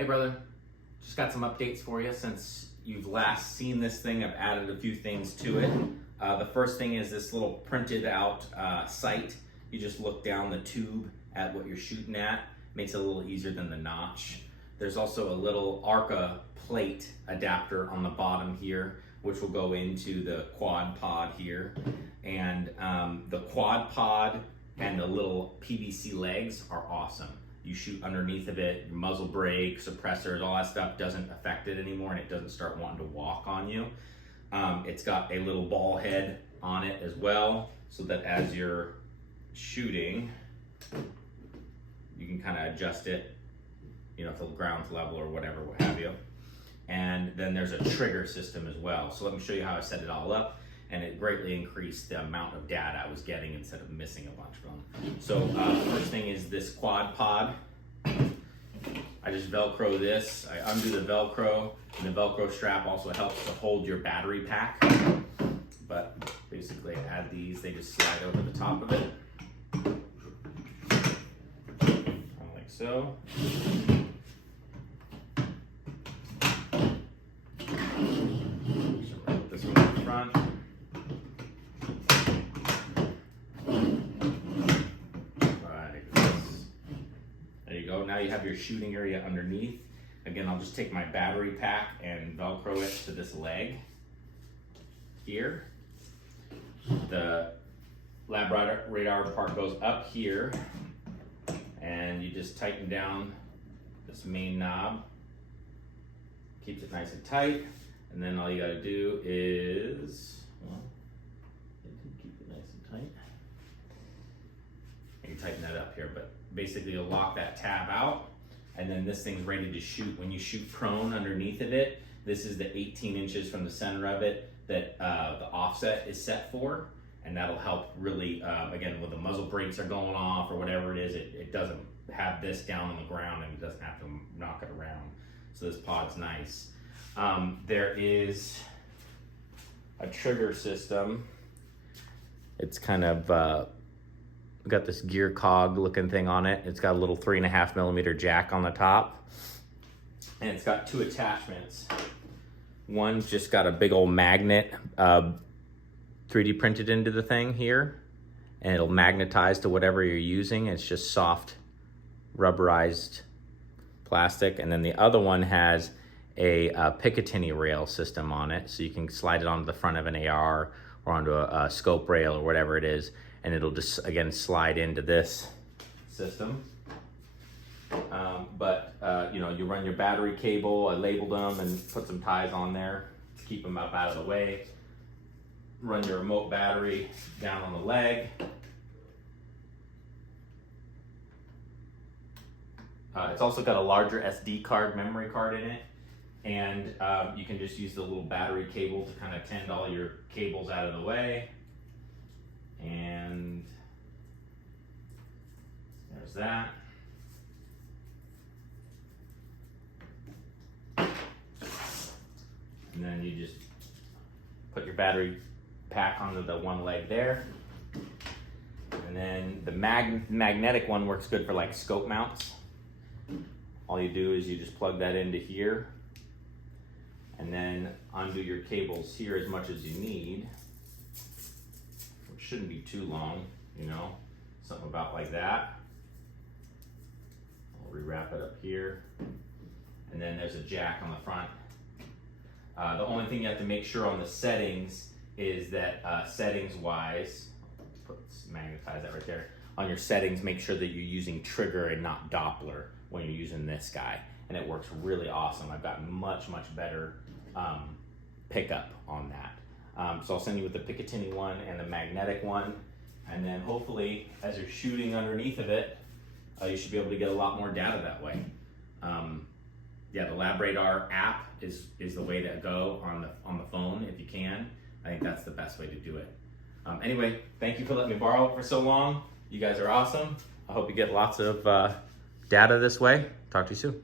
Hey brother, just got some updates for you since you've last seen this thing. I've added a few things to it. The first thing is this little printed out sight. You just look down the tube at what you're shooting at. Makes it a little easier than the notch. There's also a little ARCA plate adapter on the bottom here, which will go into the quad pod here. And the quad pod and the little PVC legs are awesome. You shoot underneath of it, your muzzle brake, suppressors, all that stuff doesn't affect it anymore, and it doesn't start wanting to walk on you. It's got a little ball head on it as well, so that as you're shooting, you can kind of adjust it, you know, if the ground's level or whatever, what have you. And then there's a trigger system as well. So let me show you how I set it all up. And it greatly increased the amount of data I was getting instead of missing a bunch of them. So first thing is this quad pod. I just Velcro this. I undo the Velcro, and the Velcro strap also helps to hold your battery pack. But basically I add these, they just slide over the top of it. Like so. Put this one in the front. Now you have your shooting area underneath. Again, I'll just take my battery pack and Velcro it to this leg here. The LabRadar part goes up here, and you just tighten down this main knob. Keeps it nice and tight, and then all you gotta do is, well, keep it nice and tight. You can tighten that up here, but basically you'll lock that tab out, and then this thing's ready to shoot. When you shoot prone underneath of it, this is the 18 inches from the center of it that the offset is set for, and that'll help really, again, when the muzzle brakes are going off or whatever it is, it doesn't have this down on the ground and it doesn't have to knock it around. So this pod's nice. There is a trigger system. It's kind of, got this gear cog looking thing on it. It's got a little 3.5 millimeter jack on the top, and it's got two attachments. One's just got a big old magnet 3D printed into the thing here, and it'll magnetize to whatever you're using. It's just soft rubberized plastic. And then the other one has a Picatinny rail system on it, so you can slide it onto the front of an AR or onto a scope rail or whatever it is, and it'll just, again, slide into this system. You know, you run your battery cable. I labeled them and put some ties on there to keep them up out of the way. Run your remote battery down on the leg. It's also got a larger SD card, memory card in it, and you can just use the little battery cable to kind of tend all your cables out of the way. And there's that. And then you just put your battery pack onto the one leg there. And then the magnetic one works good for like scope mounts. All you do is you just plug that into here, and then undo your cables here as much as you need. Shouldn't be too long, you know, something about like that. I'll rewrap it up here. And then there's a jack on the front. The only thing you have to make sure on the settings is that settings wise, magnetize that right there. On your settings, make sure that you're using trigger and not Doppler when you're using this guy. And it works really awesome. I've gotten much better pickup on that. So I'll send you with the Picatinny one and the magnetic one, and then hopefully as you're shooting underneath of it, you should be able to get a lot more data that way. Yeah, the LabRadar app is the way to go on the phone if you can. I think that's the best way to do it. Anyway, thank you for letting me borrow it for so long. You guys are awesome. I hope you get lots of data this way. Talk to you soon.